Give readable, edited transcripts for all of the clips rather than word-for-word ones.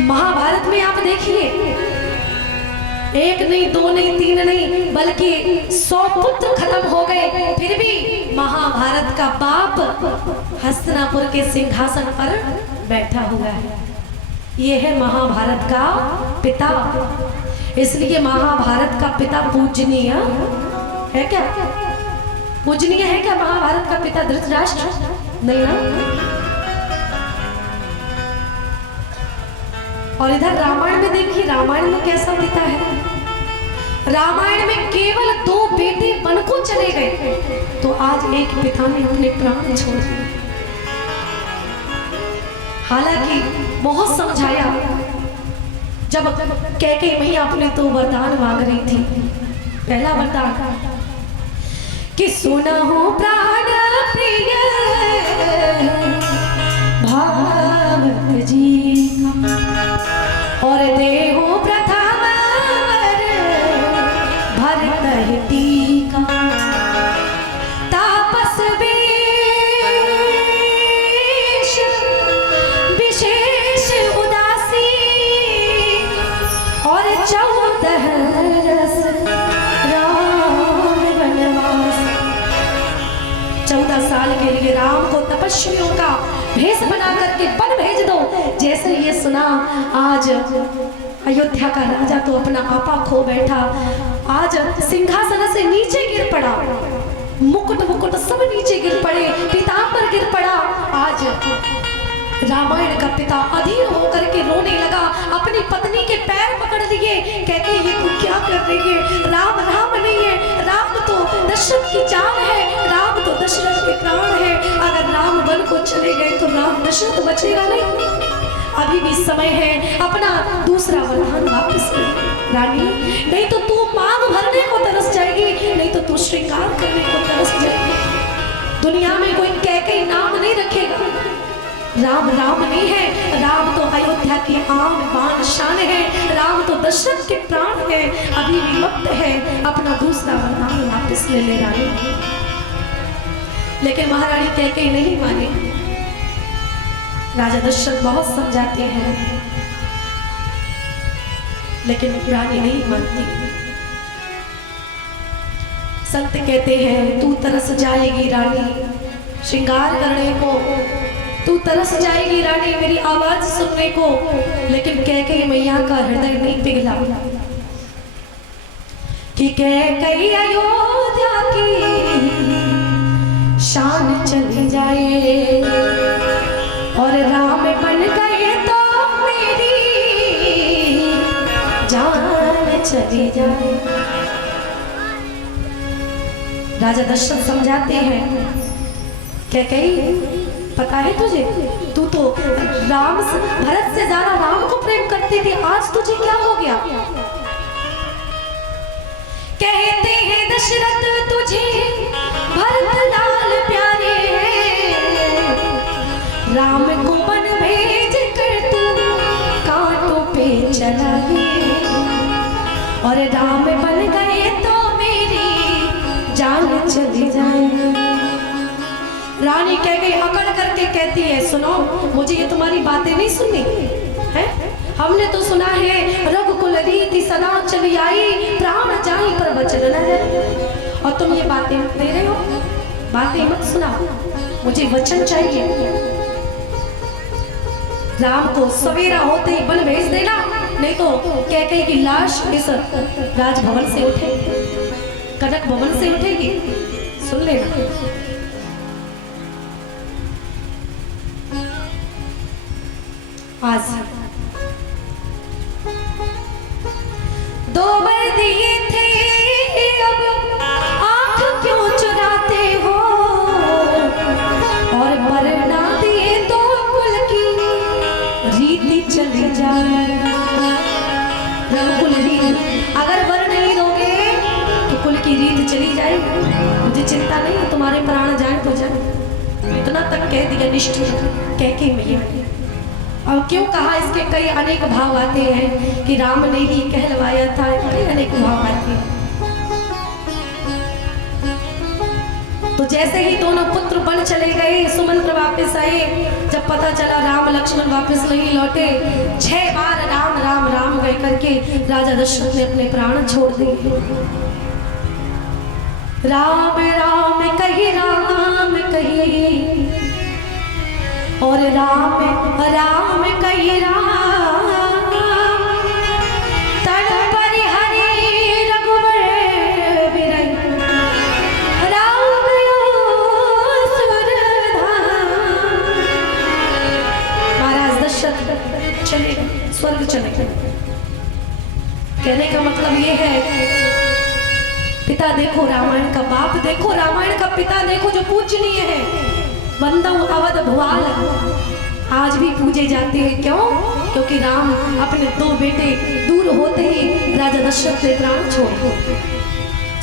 महाभारत में आप देखिए, एक नहीं, दो नहीं, तीन नहीं, बल्कि 100 पुत्र खत्म हो गए, फिर भी महाभारत का बाप हस्तिनापुर के सिंहासन पर बैठा हुआ है। ये है महाभारत का पिता। इसलिए महाभारत का पिता पूजनीय है क्या? पूजनीय है क्या महाभारत का पिता धृतराष्ट्र? नहीं ना। और इधर रामायण में देखिए, रामायण में कैसा पिता है। रामायण में केवल 2 बेटे वन को चले गए, तो आज एक पिता ने अपने प्राण छोड़ दिए। हालांकि बहुत समझाया, जब कैकेयी मैया अपने तो वरदान मांग रही थी। पहला वरदान कि सुना हो प्राण प्रिय भावत जी और देहो प्रथम वर भरत टीका तापस विशेष उदासी और 14 रस राम वनवास। 14 साल के लिए राम को तपस्वियों का भेष बना करके वन भेज दो। जैसे ये सुना, आज अयोध्या का राजा तो अपना आपा खो बैठा, आज सिंहासन से नीचे गिर पड़ा, मुकुट सब नीचे गिर पड़े, पीताम्बर गिर पड़ा। आज रामायण का पिता अधीर होकर के रोने लगा, अपनी पत्नी के पैर पकड़ लिए, कहते ये तू क्या कर रही है? राम राम नहीं है, राम तो दशरथ की जान है, राम तो दशरथ के प्राण है। अगर राम वन को चले गए तो राम दशरथ बचेगा नहीं। अभी भी समय है, अपना दूसरा वरदान वापस ले रानी, नहीं तो तू मांग भरने को तरस जाएगी, नहीं तो तू श्रृंगार करने को तरस जाएगी। दुनिया में कोई कैकेयी नाम नहीं रखेगा। राम राम नहीं है, राम तो अयोध्या की आन बान शान है, राम तो दशरथ के प्राण है। अभी भी वक्त है, अपना दूसरा वरदान वापस ले ले रानी। लेकिन महारानी कैकेयी नहीं मानी। राजा दशरथ बहुत समझाते हैं, लेकिन रानी नहीं मानती। संत कहते हैं तू तरस जाएगी रानी श्रृंगार करने को, तू तरस जाएगी रानी मेरी आवाज सुनने को। लेकिन कैकेयी मैया का हृदय नहीं पिघला कि कैकेयी अयोध्या की शान चली जाए और राम बन गए तो मेरी जान चली जाए। राजा दशरथ समझाते हैं, कैकेयी पता है तुझे, तू तो राम से, भरत से ज्यादा राम को प्रेम करती थी, आज तुझे क्या हो गया? कहते हैं दशरथ तुझे भरत लाल प्यारे, राम को वन भेज कर तू कांटों पे चला गए और राम बन गए तो मेरी जान चली जाए। रानी कैकेयी अकड़ करके कहती है, सुनो, मुझे ये तुम्हारी बातें नहीं सुननी है। हमने तो सुना है रघुकुल रीति सदा चली आई, प्राण जाई पर वचन न है। और तुम ये बातें दे रहे हो, बातें मत सुना, मुझे वचन चाहिए। राम को सवेरा होते ही वन भेज देना, नहीं तो कैकेयी की लाश इस राजभवन से उठेगी, कनक भवन से उठेगी। सुन लेना। आज 2 वर दिए थे, अब आंख क्यों चुराते हो? और वर ना दिए तो कुल की रीति चली जाए। कुल रीत, अगर वर नहीं दोगे तो कुल की रीत चली जाएगी। मुझे चिंता नहीं है, तुम्हारे प्राण जाए तो जाए। इतना तक कह दिया निष्ठुर कैकेयी मैया ने। और क्यों कहा, इसके कई अनेक भाव आते हैं कि राम ने ही कहलवाया था, कई अनेक भाव आते हैं। तो जैसे ही दोनों पुत्र वन चले गए, सुमंत्र वापस आए, जब पता चला राम लक्ष्मण वापस नहीं लौटे, 6 बार राम राम राम गए करके राजा दशरथ ने अपने प्राण छोड़ दिए। राम राम कही और राम राम कही राम, चले स्वर्ग चले। कहने का मतलब ये है, पिता देखो रामायण का, बाप देखो रामायण का, पिता देखो जो पूजनीय है। बंदौ अवध भुआल आज भी पूजे जाते हैं। क्यों? क्योंकि राम अपने 2 बेटे दूर होते ही राजा दशरथ ने प्राण छोड़।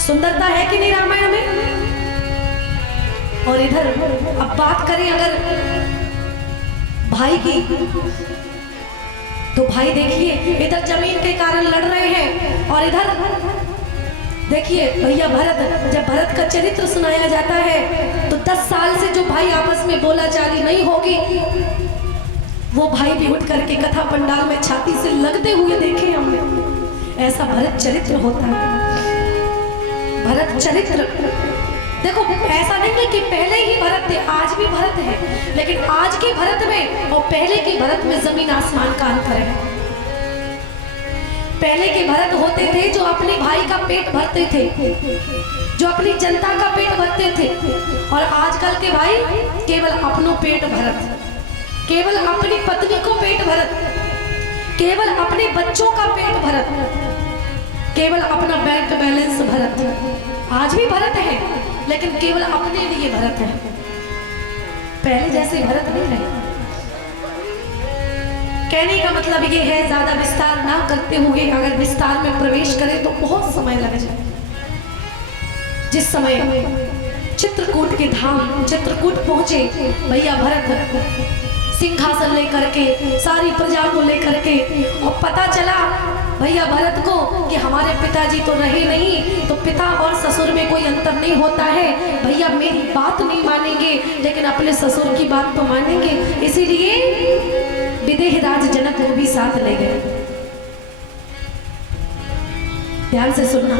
सुंदरता है कि नहीं रामायण में? और इधर अब बात करें अगर भाई की, तो भाई देखिए इधर जमीन के कारण लड़ रहे हैं, और इधर देखिए भैया भरत, जब भरत का चरित्र सुनाया जाता है तो 10 साल से जो भाई आपस में बोलाचाली नहीं होगी, वो भाई भी उठ करके कथा पंडाल में छाती से लगते हुए देखे हमने। ऐसा भरत चरित्र होता है। भरत चरित्र देखो, ऐसा नहीं है कि पहले ही भरत थे, आज भी भरत है, लेकिन आज के भरत में और पहले के भरत में जमीन आसमान का अंतर है। पहले के भरत होते थे जो अपने भाई का पेट भरते थे, जो अपनी जनता का पेट भरते थे, और आजकल के भाई केवल अपनों पेट भरत, केवल अपनी पत्नी को पेट भरत, केवल अपने बच्चों का पेट भरत, केवल अपना बैंक बैलेंस भरत। आज भी भरत है, लेकिन केवल अपने लिए भरत है, पहले जैसे भरत नहीं रहे। कहने का मतलब ये है, ज्यादा विस्तार ना करते हुए अगर विस्तार में प्रवेश करें तो बहुत समय लग जाए। जिस समय चित्रकूट के धाम चित्रकूट पहुंचे भैया भरत सिंहासन लेकर के, सारी प्रजा को लेकर के, और पता चला भैया भरत को कि हमारे पिताजी तो रहे नहीं, तो पिता और ससुर में कोई अंतर नहीं होता है। भैया मेरी बात नहीं मानेंगे, लेकिन अपने ससुर की बात तो मानेंगे, इसीलिए विदेह राज जनक को भी साथ ले गए। ध्यान से सुनना।